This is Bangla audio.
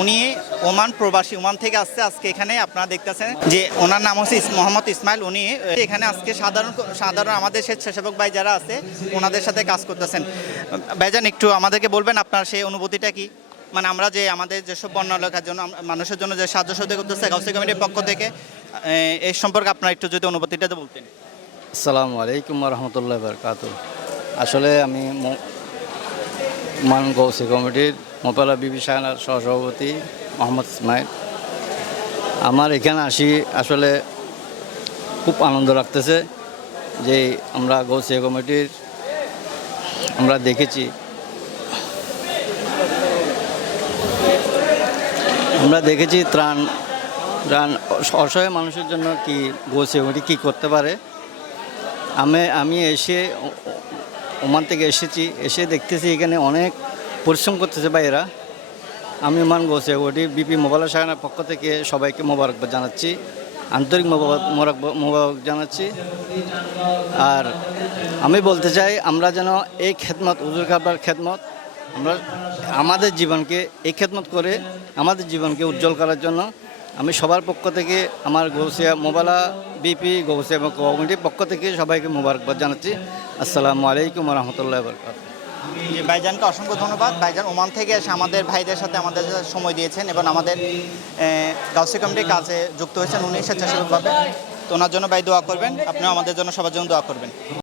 উনি ওমান প্রবাসী, ওমান থেকে আসছে আজকে এখানে, আপনারা দেখতেছেন যে ওনার নাম হচ্ছে মোহাম্মদ ইসমাইল। উনি এখানে আজকে সাধারণ সাধারণ আমাদের স্বেচ্ছাসেবক ভাই যারা আছে, ওনাদের সাথে কাজ করতেছেন। ভাইজান, একটু আমাদেরকে বলবেন আপনার সেই অনুভূতিটা কি? মানে আমরা যে আমাদের যেসব বন্যা এলাকার জন্য মানুষের জন্য যে সাহায্য সহযোগিতা করতেছে গাউসি কমিটির পক্ষ থেকে এই সম্পর্কে আপনার একটু যদি অনুভূতিটা বলতেন। আসসালামু আলাইকুম রহমতুল্লাহ বরকাত আসলে আমি মান গৌসি কমিটির মোপালা বিবি শাহানার সহসভাপতি মোহাম্মদ ইসমাইল। আমার এখানে আসি আসলে খুব আনন্দ লাগতেছে যে আমরা গৌসি কমিটির আমরা দেখেছি। আমরা দেখেছি ত্রাণ ত্রাণ অসহায় মানুষের জন্য কি গৌসি কমিটি কী করতে পারে। আমি আমি এসে ওমান থেকে এসেছি, এসে দেখতেছি এখানে অনেক পরিশ্রম করতেছে ভাইয়েরা। আমি ওমান গোসে ওটি বিপি মোবাইল সাহানের পক্ষ থেকে সবাইকে মোবারকবাদ জানাচ্ছি। আন্তরিক মোবারক জানাচ্ছি। আর আমি বলতে চাই, আমরা যেন এই খেদমত উজুর খাবার খেদমত, আমরা আমাদের জীবনকে, এই খেদমত করে আমাদের জীবনকে উজ্জ্বল করার জন্য আমি সবার পক্ষ থেকে আমার গৌসিয়া মোবালা বিপি গৌসিয়া কমিটির পক্ষ থেকে সবাইকে মোবারকবাদ জানাচ্ছি। আসসালামু আলাইকুম রহমতুল্লাহ বরকাত ভাইজানকে অসংখ্য ধন্যবাদ। ভাইজান ওমান থেকে এসে আমাদের ভাইদের সাথে আমাদের সময় দিয়েছেন এবং আমাদের গাউসি কমিটির কাজে যুক্ত হয়েছেন, উনি স্বেচ্ছাসেবকভাবে। তো ওনার জন্য ভাই দোয়া করবেন। আপনিও আমাদের জন্য সবার জন্য দোয়া করবেন।